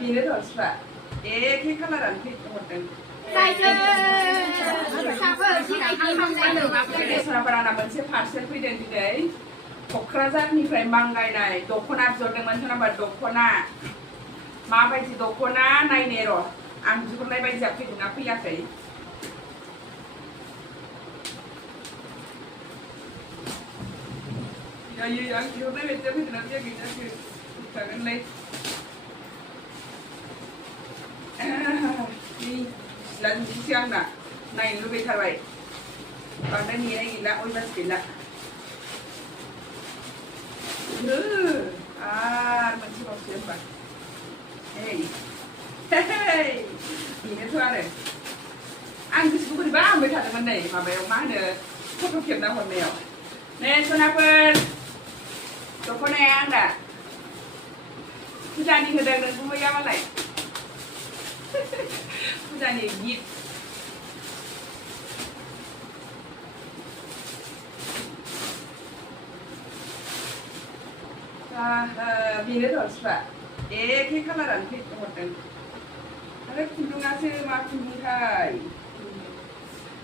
बेनो र'स्रा एखे खालारानो हरदों सोनाबाराना मोनसे पार्सेल फैदों दिनै क'क्राझारनिफ्राय मांगायनाय दख'ना बिहरदोंमोन सोनाबार दख'ना माबायदि दख'ना नायनो र' आं बिहरनाय बायदिया फैदोंना फैयाखै आं बिहरनाय बायदिया फैदोंना फैयाखै जाखो थागोनलै सिला जुदिसो आंना नायनो लुबैथारबाय बांद्राय नेनाय गैला अयबास गैला आरो मोनसे बावसो होनबा बेनोथ' आरो आं गोसोखौ बोरैबा हामबाय थादोंमोन नै माबायाव मा होनो फट' खेबना हरनायाव नै सनाफोर दख'नाया आंना फुजानि होदों नोंगुमैया मालाय फुजानि गिफ्ट बेनो र'स्रा एखे खालारानो हरदों आरो खुन्दुङासो मा खुन्दुंथाय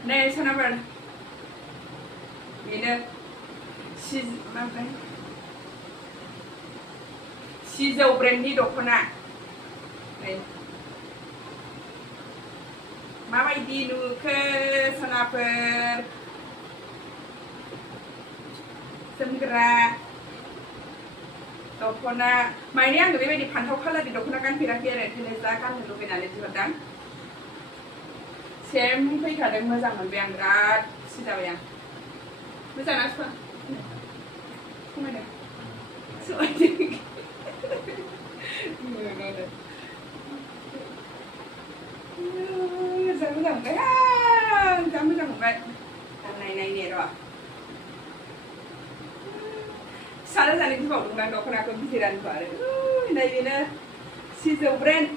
नै सोनाबार बेनो सिजौ ब्रेन्डनि दख'ना माबायदि नुखो सोनाफोर जोमग्रा दख'ना माने आङो बेबायदि फान्थाव खालारनि दख'ना गानफेराखै आरो ओंखायनो जा गाननो लुबैनानै बिहरदां सेम फैखादों मोजां मोनबाय आं बिराद खुसि जाबाय आं मोजां ना समायदों मोजां मोनबाय आं जा मोजां मोनबाय नायनाय र' सारा जानो गिबावदोंना दख'नाखौ गिदिरानोखौ आरो नै बेनो सिजौ ब्रेन्ड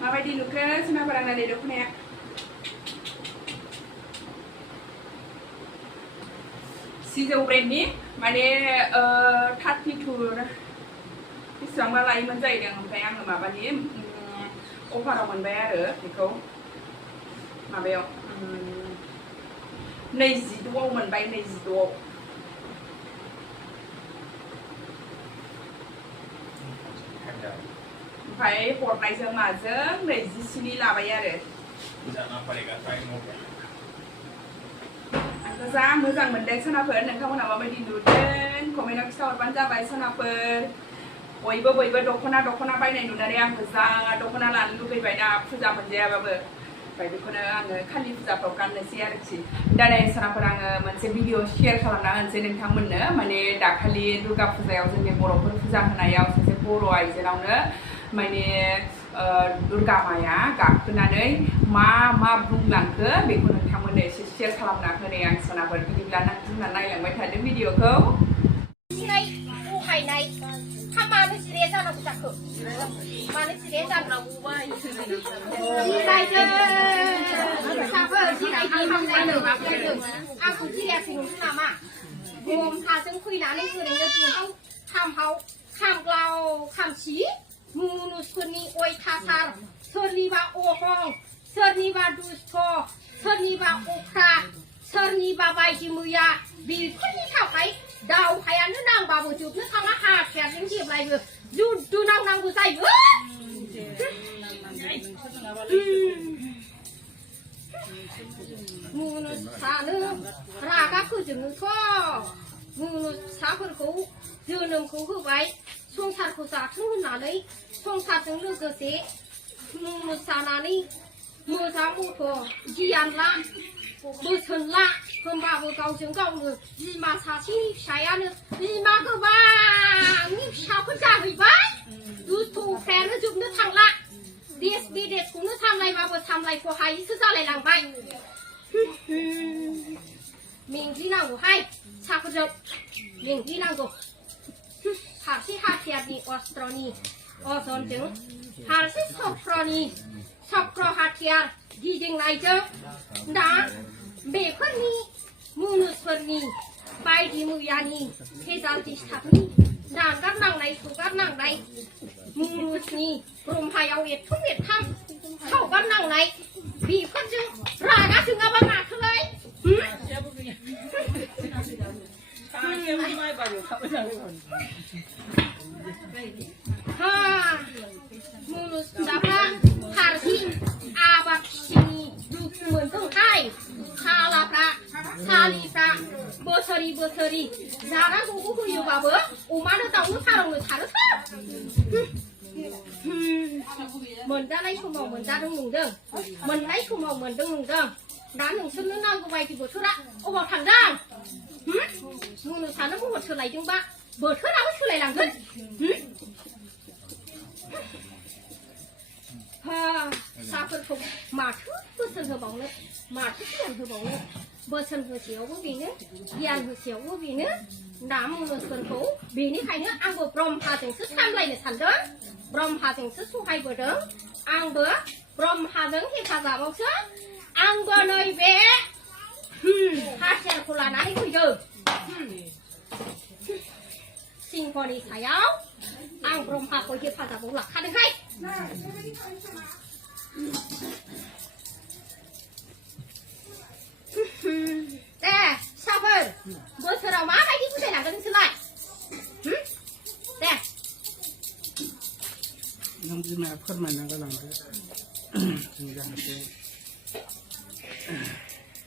माबायदि नुखो सोनाबार आंना नै दख'नाया सिजौ ब्रेन्डनि माने 32 बेसेबांबा लायोमोन जाहैदों ओमफ्राय आङो माबानि अफाराव मोनबाय आरो बेखौ माबायाव 22आव मोनबाय 22आव ओमफ्राय हरनायजों माजों 27 लाबाय आरो आंथ' जा मोजां मोनदों सोनाफोर नोंथांमोनहा माबायदि नुदों कमेन्टआव खिथाहरबानो जाबाय सोनाफोर बयबो दख'ना बायनाय नुनानै आंबो जा दख'ना लानो लुबैबाय दा फुजा मोनजायाबाबो ओमफ्राय बेखौनो आङो खालि फुजाफ्राव गाननोसै आरोखि दा नै सोनाफोर आङो मोनसे भिडिअ शेयार खालामना होनोसै नोंथांमोननो माने दाखालि दुर्गा फुजायाव जोंनि बर'फोर फुजा होनायाव सासे बर' आइजोनावनो माने दुर्गा माया गाखोनानै मा बुंलांखो बेखौ नोंथांमोननो एसे शेयार खालामना होनाय आं सोनाफोर बिदिब्ला जोंना नायलांबाय थादों भिडिअखौ मानो जिराया जानांगौ जाखो मानो जिराया जानांगौ आंखौ जिरायाखै नंगौ नामा गम हाजों फैनानै ओरैनो दुंहाव खामहाव खामग्लाव खामसि मुनुसफोरनि अयथासार सोरनिबा अहं सोरनिबा दुस्थ सोरनिबा अख्रा सोरनिबा बायदि मैया बेफोरनि थाखाय दावहायानो नांबाबो जोबनो थाङा हाथियारजों जेब्लायबो जुद्ध नांनांगौ जायो मुनुसानो रागा फोजोङोथ' मुनुसाफोरखौ जोनोमखौ होबाय संसारखौ जाथों होननानै संसारजों लोगोसे मुनुसानानै मोजां मथ' गियान ला बोसोन ला होमबाबो गावजों गावनो बिमा सासेनि फिसायानो बिमा गोबांनि फिसाफोर जाहैबाय दुस्थ'फ्रायानो जोबनो थांला देश बिदेशखौनो सामलायबाबो सामलायख' हायैसो जालायलांबाय मेंग्लिनांगौहाय साफोरजों मेंग्लिनांगौ फारसे हाथियारनि अस्त्रनि अजनजों फारसे चक्र हाथियार गिदिंनायजों दा बेफोरनि मुनुसफोरनि बायदि मैयानि भेजालथि साबनि नागारनांनाय सुगारनांनाय मुनुसनि ब्रह्मायाव एरथुम एरथाम सावगारनांनाय बेफोरजों रागा जोङाबा माथोलाय मुनुस फिसाफ्रा फारसि आबाद खिथिनि दुखु मोनदोंहाय सालाफ्रा सालिफ्रा बोसोरि बोसोरि जानांगौखौ होयोबाबो अमानो दाउनो फारौनो सारोथार मोनजानाय समाव मोनजादों नंदों मोननाय समाव मोनदों नंदों दा नोंसोरनो नांगौ बायदि बोथोरा अबाव थांदों मुनुसानो महर सोलायदोंबा बोथोराबो सोलायलांगोन फिसाफोरखौ माथो बोसोन होबावनो माथो गियान होबावनो बोसोन होसेयावबो बेनो गियान होसेयावबो बेनो दा मुनुसफोरखौ बेनिखायनो आंबो ब्रह्माजोंसो सामलायनो सानदों ब्रह्माजोंसो सहायबोदों आंबो ब्रह्माजों हेफाजाबावसो आंबो नैबे हाथियारखौ लानानै फैदों सिंहनि सायाव आं ब्रह्माखौ हेफाजाबाव लाखादोंहाय दे फिसाफोर बोसोराव माबायदि बुजायलांगोन नोंसोरलाय दे नों बिमाया फोरमायना गालांदो जों जाहाथे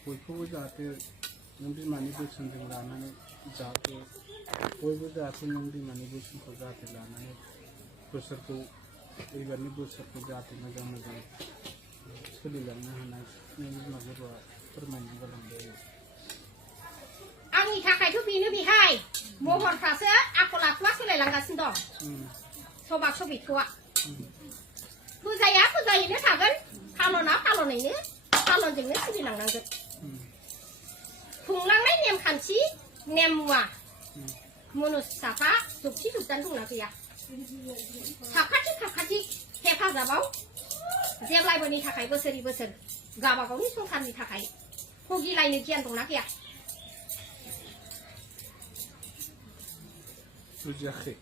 बयखौबो जाहाथे नों बिमानि बोसोनजों लानानै जाहाथे बयबो जाहाथे नों बिमानि बोसोनखौ जाहाथे लानानै बोसोरखौ एबारनि बोसोरखौ जाहाथे मोजां मोजां सोलिलांनो हानाय नों बिमा गुरुआ फोरमायना गालांदो आंनि थाखायथ' बेनो बेहाय महरफ्रासो आखल आखुआ सोलायलांगासिनो दं सबा सबिथ'आ फुजाया फुजायैनो थागोन फालना फालनैनो फालनजोंनो सिबिलांनांगोन खुंलांनाय नेमखान्थि नेम मुवा मुनुस फिसाफ्रा जोबथि जोबदान दंना गैया साखाथि खाखाथि हेफाजाबाव जेब्लायबोनि थाखाय बोसोरि बोसोर गावबागावनि संसारनि थाखाय भुगिलायनो गियान दंना गैया बुजियाखै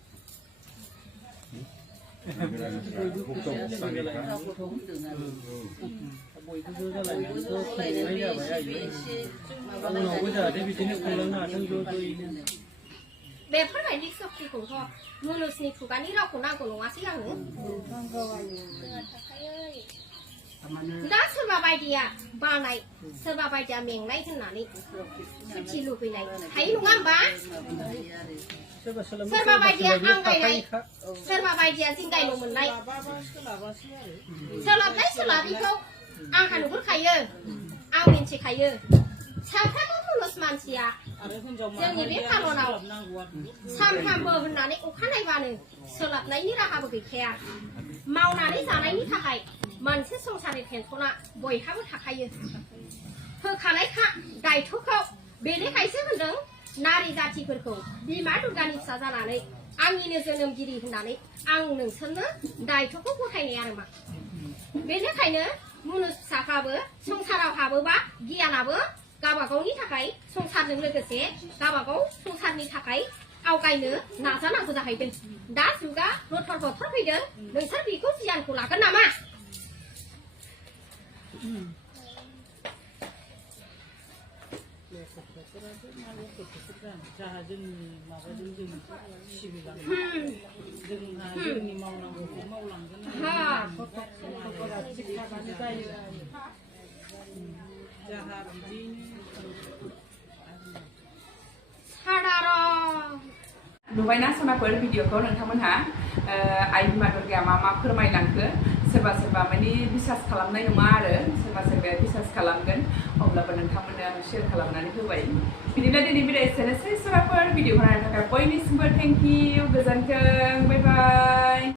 बेफोरबायदि सक्तिखौथ' मुनुसनि खुगानि रावखौ नांगौ नङासै आंनो दा सोरबा बायदिया बानाय सोरबा बायदिया मेंनाय होननानै सुथि लुबैनाय थायो नङा होमबा सोरबा बायदिया आंगायनाय सोरबा बायदिया जिंगायनो मोननाय सोलाबनाय सोलाबिखौ आंहा नुहुरखायो आं मिन्थिखायो साफ्रोमबो मुनुस मानसिया जोंनि बे फालनाव सानफ्रामबो होननानै अखा नायबानो सोलाबनायनि राहाबो गैखाया मावनानै जानायनि थाखाय मोनसे संसारनि टेनसना बयहाबो थाखायो होखानायखा दायथ'खौ बेनिखायसो होनदों नारी जातिफोरखौ बिमा दुर्गानि फिसा जानानै आंनिनो जोनोमगिरि होननानै आं नोंसोरनो दायथ'खौ गथायनाय आरो मा बेनिखायनो मुनुस फिसाफ्राबो संसाराव हाबोबा गियानाबो गावबागावनि थाखाय संसारजों लोगोसे गावबागाव संसारनि थाखाय आवगायनो नाजानांगौ जाहैदों दा जुगा रथर बथर फैदों नोंसोर बेखौ गियानखौ लागोन नामा नुबायना सनाफोर भिडिअखौ नोंथांमोनहा आइ बिमा दुर्गाया मा मा फोरमायलांखो सोरबा सोरबा माने बिसास खालामनाय नङा आरो सोरबा सोरबाया बिसास खालामगोन अब्लाबो नोंथांमोननो आं शेयार खालामनानै होबाय बिदिनो दिनै भिडिअ एसेनोसै सनाफोर भिडिअखौ नायनो थाखाय बयनिसिमबो थेंक इउ गोजोन्थों बाय बाय